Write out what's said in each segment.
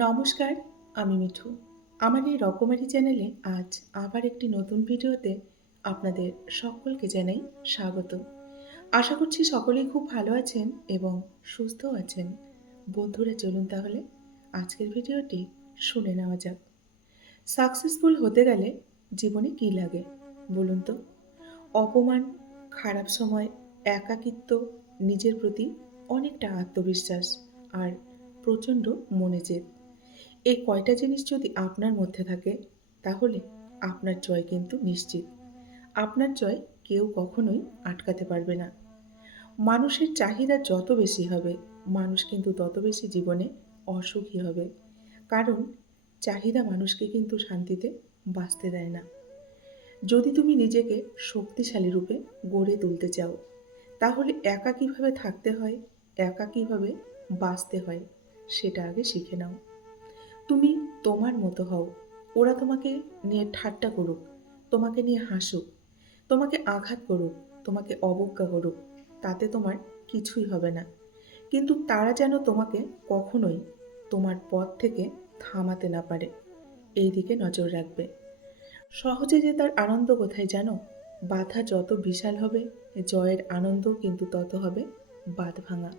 নমস্কার, আমি মিঠু। আমার এই রকমারি চ্যানেলে আজ আবার একটি নতুন ভিডিওতে আপনাদের সকলকে জানাই স্বাগত। আশা করছি সকলেই খুব ভালো আছেন এবং সুস্থও আছেন। বন্ধুরা চলুন তাহলে আজকের ভিডিওটি শুনে নেওয়া যাক। সাকসেসফুল হতে গেলে জীবনে কী লাগে বলুন তো? অপমান, খারাপ সময়, একাকিত্ব, নিজের প্রতি অনেকটা আত্মবিশ্বাস আর প্রচণ্ড মনে জেদ। এই কয়টা জিনিস যদি আপনার মধ্যে থাকে তাহলে আপনার জয় কিন্তু নিশ্চিত। আপনার জয় কেউ কখনোই আটকাতে পারবে না। মানুষের চাহিদা যত বেশি হবে, মানুষ কিন্তু তত বেশি জীবনে অসুখী হবে। কারণ চাহিদা মানুষকে কিন্তু শান্তিতে বাঁচতে দেয় না। যদি তুমি নিজেকে শক্তিশালী রূপে গড়ে তুলতে চাও, তাহলে একা কীভাবে থাকতে হয়, একা কীভাবে বাঁচতে হয়, সেটা আগে শিখে নাও। তুমি তোমার মতো হও। ওরা তোমাকে নিয়ে ঠাট্টা করুক, তোমাকে নিয়ে হাসুক, তোমাকে আঘাত করুক, তোমাকে অবজ্ঞা করুক, তাতে তোমার কিছুই হবে না। কিন্তু তারা যেন তোমাকে কখনোই তোমার পথ থেকে থামাতে না পারে, এই দিকে নজর রাখবে। সহজে জেতার আনন্দ কোথায় জানো? বাধা যত বিশাল হবে, জয়ের আনন্দও কিন্তু তত হবে বাঁধ ভাঙা।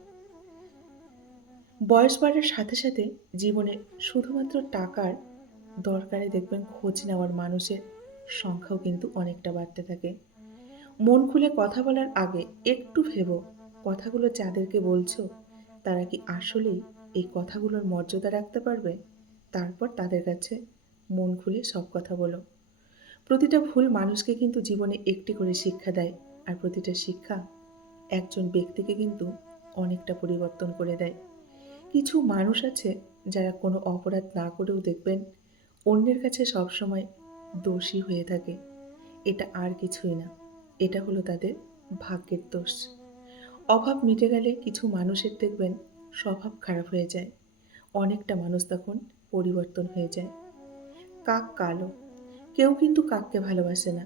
বয়স বাড়ার সাথে সাথে জীবনে শুধুমাত্র টাকার দরকারে দেখবেন খোঁজ নেওয়ার মানুষের সংখ্যাও কিন্তু অনেকটা বাড়তে থাকে। মন খুলে কথা বলার আগে একটু ভেবো, কথাগুলো যাদেরকে বলছো তারা কি আসলেই এই কথাগুলোর মর্যাদা রাখতে পারবে? তারপর তাদের কাছে মন খুলে সব কথা বলো। প্রতিটা ভুল মানুষকে কিন্তু জীবনে একটি করে শিক্ষা দেয়, আর প্রতিটা শিক্ষা একজন ব্যক্তিকে কিন্তু অনেকটা পরিবর্তন করে দেয়। কিছু মানুষ আছে যারা কোনো অপরাধ না করেও দেখবেন অন্যের কাছে সবসময় দোষী হয়ে থাকে। এটা আর কিছুই না, এটা হলো তাদের ভাগ্যের দোষ। অভাব মিটে গেলে কিছু মানুষের দেখবেন স্বভাব খারাপ হয়ে যায়, অনেকটা মানুষ তখন পরিবর্তন হয়ে যায়। কাক কালো, কেউ কিন্তু কাককে ভালোবাসে না,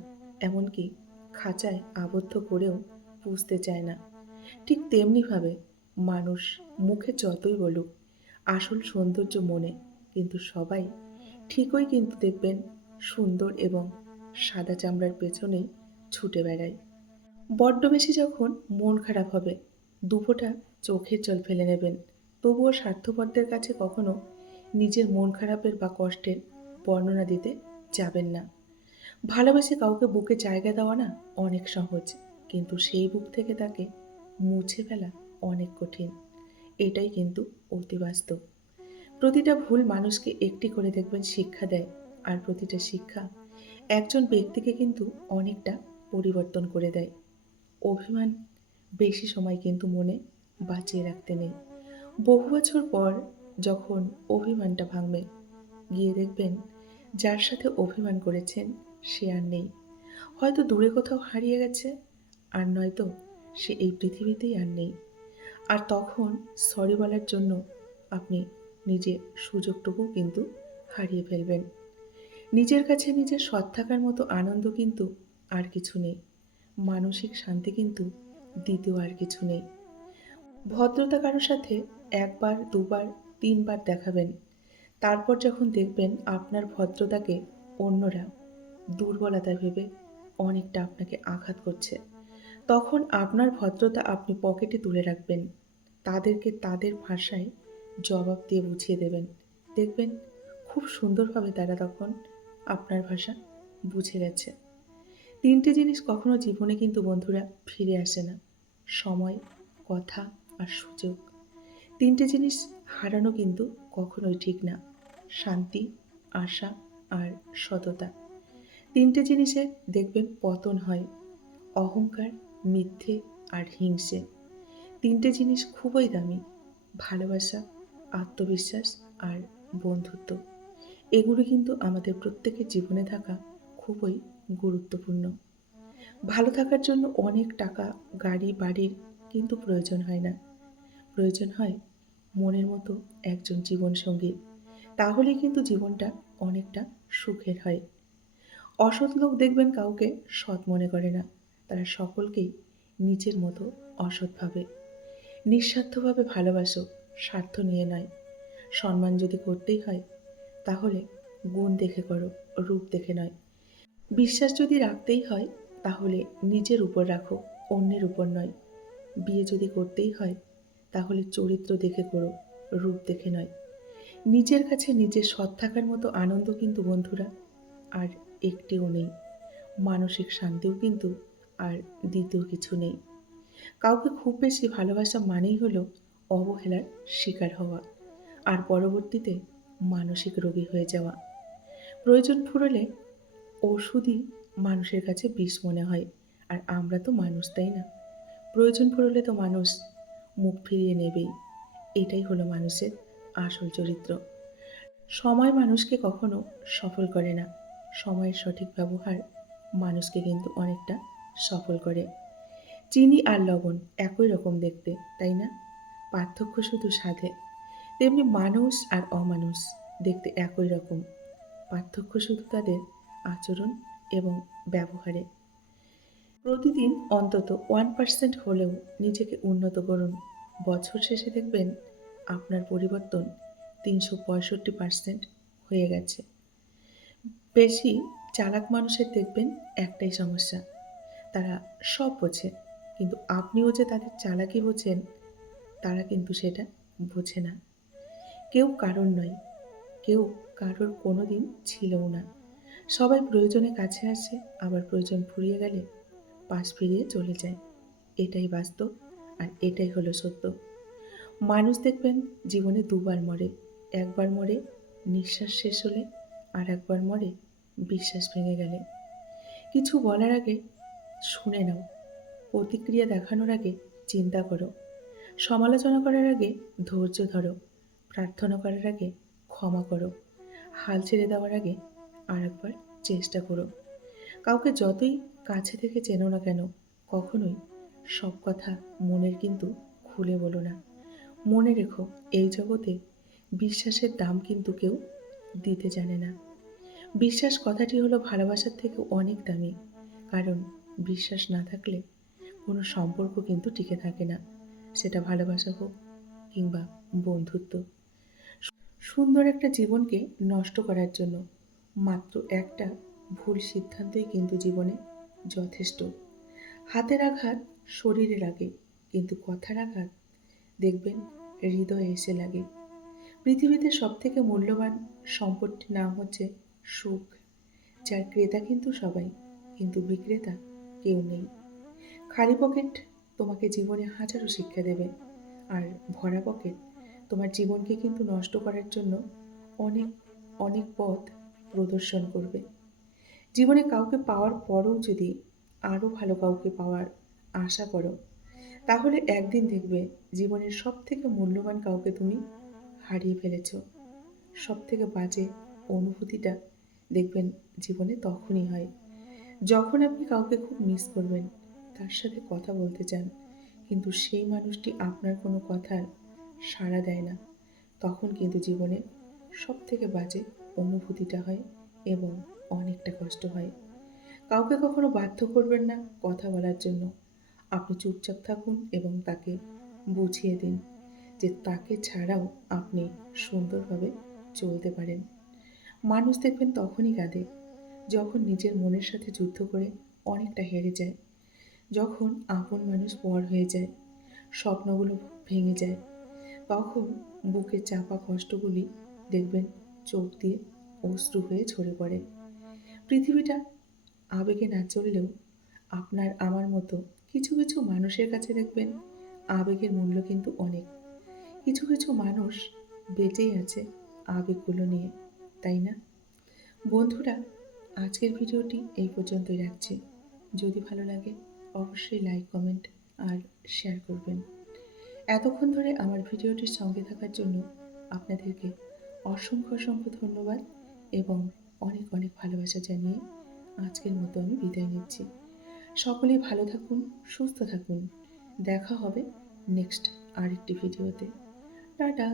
এমনকি খাঁচায় আবদ্ধ করেও পুষতে চায় না। ঠিক তেমনিভাবে মানুষ মুখে যতই বলুক আসল সৌন্দর্য মনে, কিন্তু সবাই ঠিকই কিন্তু দেখবেন সুন্দর এবং সাদা চামড়ার পেছনেই ছুটে বেড়ায়। বড্ড বেশি যখন মন খারাপ হবে, দুফোঁটা চোখের জল ফেলে নেবেন। তবুও স্বার্থপরদের কাছে কখনো নিজের মন খারাপের বা কষ্টের বর্ণনা দিতে যাবেন না। ভালোবেসে কাউকে বুকে জায়গা দেওয়া না অনেক সহজ, কিন্তু সেই বুক থেকে তাকে মুছে ফেলা অনেক কঠিন। এটাই কিন্তু অতি বাস্তব। প্রতিটা ভুল মানুষকে একটি করে দেখবেন শিক্ষা দেয়, আর প্রতিটা শিক্ষা একজন ব্যক্তিকে কিন্তু অনেকটা পরিবর্তন করে দেয়। অভিমান বেশি সময় কিন্তু মনে বাঁচিয়ে রাখতে নেই। বহু বছর পর যখন অভিমানটা ভাঙবে, গিয়ে দেখবেন যার সাথে অভিমান করেছেন সে আর নেই। হয়তো দূরে কোথাও হারিয়ে গেছে, আর নয়তো সে এই পৃথিবীতেই আর নেই। আর তখন সরি বলার জন্য আপনি নিজের সুযোগটুকুও কিন্তু হারিয়ে ফেলবেন। নিজের কাছে নিজের সৎ থাকার মতো আনন্দ কিন্তু আর কিছু নেই। মানসিক শান্তি কিন্তু দ্বিতীয় আর কিছু নেই। ভদ্রতা কারো সাথে একবার, দুবার, তিনবার দেখাবেন। তারপর যখন দেখবেন আপনার ভদ্রতাকে অন্যরা দুর্বলতা ভেবে অনেকটা আপনাকে আঘাত করছে, তখন আপনার ভদ্রতা আপনি পকেটে তুলে রাখবেন। তাদেরকে তাদের ভাষায় জবাব দিয়ে বুঝিয়ে দেবেন। দেখবেন খুব সুন্দরভাবে তারা তখন আপনার ভাষা বুঝে গেছে। ৩টে জিনিস কখনো জীবনে কিন্তু বন্ধুরা ফিরে আসে না: সময়, কথা আর সুযোগ। ৩টে জিনিস হারানো কিন্তু কখনোই ঠিক না: শান্তি, আশা আর সততা। ৩টে জিনিসে দেখবেন পতন হয়: অহংকার, মিথ্যে আর হিংসে। ৩টে জিনিস খুবই দামি: ভালোবাসা, আত্মবিশ্বাস আর বন্ধুত্ব। এগুলো কিন্তু আমাদের প্রত্যেকের জীবনে থাকা খুবই গুরুত্বপূর্ণ। ভালো থাকার জন্য অনেক টাকা, গাড়ি, বাড়ির কিন্তু প্রয়োজন হয় না। প্রয়োজন হয় মনের মতো একজন জীবনসঙ্গীর। তাহলেই কিন্তু জীবনটা অনেকটা সুখের হয়। অসৎ লোক দেখবেন কাউকে সৎ মনে করে না, তারা সকলকেই নিজের মতো অসৎ ভাবে। নিঃস্বার্থভাবে ভালোবাসো, স্বার্থ নিয়ে নয়। সম্মান যদি করতেই হয় তাহলে গুণ দেখে করো, রূপ দেখে নয়। বিশ্বাস যদি রাখতেই হয় তাহলে নিজের উপর রাখো, অন্যের উপর নয়। বিয়ে যদি করতেই হয় তাহলে চরিত্র দেখে করো, রূপ দেখে নয়। নিজের কাছে নিজের সৎ থাকার মতো আনন্দ কিন্তু বন্ধুরা আর একটিও নেই। মানসিক শান্তিও কিন্তু আর দ্বিতীয় কিছু নেই। কাউকে খুব বেশি ভালোবাসা মানেই হলো অবহেলার শিকার হওয়া আর পরবর্তীতে মানসিক রোগী হয়ে যাওয়া। প্রয়োজন ফুরলে ওষুধই মানুষের কাছে বিষ মনে হয়। আর আমরা তো মানুষ, তাই না? প্রয়োজন ফুরলে তো মানুষ মুখ ফিরিয়ে নেবেই। এটাই হলো মানুষের আসল চরিত্র। সময় মানুষকে কখনো সফল করে না। সময়ের সঠিক ব্যবহার মানুষকে কিন্তু অনেকটা সফল করে। চিনি আর লবণ একই রকম দেখতে, তাই না? পার্থক্য শুধু স্বাদে। তেমনি মানুষ আর অমানুষ দেখতে একই রকম। পার্থক্য শুধু তাদের আচরণ এবং ব্যবহারে। প্রতিদিন অন্তত 1% হলেও নিজেকে উন্নত করুন। বছর শেষে দেখবেন আপনার পরিবর্তন 365% হয়ে গেছে। বেশি চালাক মানুষের দেখবেন একটাই সমস্যা, তারা সব বোঝে, কিন্তু আপনিও যে তাদের চালাকি বোঝেন তারা কিন্তু সেটা বোঝে না। কেউ কারোর নয়, কেউ কারোর কোনোদিন ছিলও না। সবাই প্রয়োজনে কাছে আসে, আবার প্রয়োজন ফুরিয়ে গেলে পাশ ফিরিয়ে চলে যায়। এটাই বাস্তব আর এটাই হলো সত্য। মানুষ দেখবেন জীবনে দুবার মরে। একবার মরে নিঃশ্বাস শেষ হলে, আর একবার মরে বিশ্বাস ভেঙে গেলে। কিছু বলার আগে শুনে নাও, প্রতিক্রিয়া দেখানোর আগে চিন্তা করো, সমালোচনা করার আগে ধৈর্য ধরো, প্রার্থনা করার আগে ক্ষমা করো, হাল ছেড়ে দেওয়ার আগে আরেকবার চেষ্টা করো। কাউকে যতই কাছে থেকে চেনো না কেন, কখনোই সব কথা মনের কিন্তু খুলে বলো না। মনে রেখো, এই জগতে বিশ্বাসের দাম কিন্তু কেউ দিতে জানে না। বিশ্বাস কথাটি হলো ভালোবাসার থেকে অনেক দামি। কারণ বিশ্বাস না থাকলে কোনো সম্পর্ক কিন্তু টিকে থাকে না। সেটা ভালোবাসা হোক কিংবা বন্ধুত্ব। সুন্দর একটা জীবনকে নষ্ট করার জন্য মাত্র একটা ভুল সিদ্ধান্তই কিন্তু জীবনে যথেষ্ট। হাতের আঘাত শরীরে লাগে, কিন্তু কথার আঘাত দেখবেন হৃদয়ে এসে লাগে। পৃথিবীতে সবথেকে মূল্যবান সম্পত্তির নাম হচ্ছে সুখ, যার ক্রেতা কিন্তু সবাই, কিন্তু বিক্রেতা কেউ নেই। খালি পকেট তোমাকে জীবনে হাজারো শিক্ষা দেবে, আর ভরা পকেট তোমার জীবনকে কিন্তু নষ্ট করার জন্য অনেক অনেক পথ প্রদর্শন করবে। জীবনে কাউকে পাওয়ার পরও যদি আরও ভালো কাউকে পাওয়ার আশা করো, তাহলে একদিন দেখবে জীবনের সব থেকে মূল্যবান কাউকে তুমি হারিয়ে ফেলেছ। সব থেকে বাজে অনুভূতিটা দেখবেন জীবনে তখনই হয়, যখন আপনি কাউকে খুব মিস করবেন, তার সাথে কথা বলতে চান, কিন্তু সেই মানুষটি আপনার কোনো কথার সাড়া দেয় না। তখন কিন্তু জীবনে সব থেকে বাজে অনুভূতিটা হয় এবং অনেকটা কষ্ট হয়। কাউকে কখনো বাধ্য করবেন না কথা বলার জন্য। আপনি চুপচাপ থাকুন এবং তাকে বুঝিয়ে দিন যে তাকে ছাড়াও আপনি সুন্দরভাবে চলতে পারেন। মানুষ দেখবেন তখনই কাঁদে যখন নিজের মনের সাথে যুদ্ধ করে অনেকটা হেরে যায়, যখন আপন মানুষ পর হয়ে যায়, স্বপ্নগুলো ভেঙে যায়, তখন বুকের চাপা কষ্টগুলি দেখবেন চোখ দিয়ে অশ্রু হয়ে ঝরে পড়ে। পৃথিবীটা আবেগে না চললেও আপনার আমার মতো কিছু কিছু মানুষের কাছে দেখবেন আবেগের মূল্য কিন্তু অনেক। কিছু কিছু মানুষ বেঁচেই আছে আবেগগুলো নিয়ে, তাই না? বন্ধুরা, আজকের ভিডিওটি এই পর্যন্তই রাখছি। যদি ভালো লাগে অবশ্যই লাইক, কমেন্ট আর শেয়ার করবেন। এতক্ষণ ধরে আমার ভিডিওটির সঙ্গে থাকার জন্য আপনাদেরকে অসংখ্য অসংখ্য ধন্যবাদ এবং অনেক অনেক ভালোবাসা জানিয়ে আজকের মতো আমি বিদায় নিচ্ছি। সকলেই ভালো থাকুন, সুস্থ থাকুন। দেখা হবে নেক্সট আরেকটি ভিডিওতে। টাটা।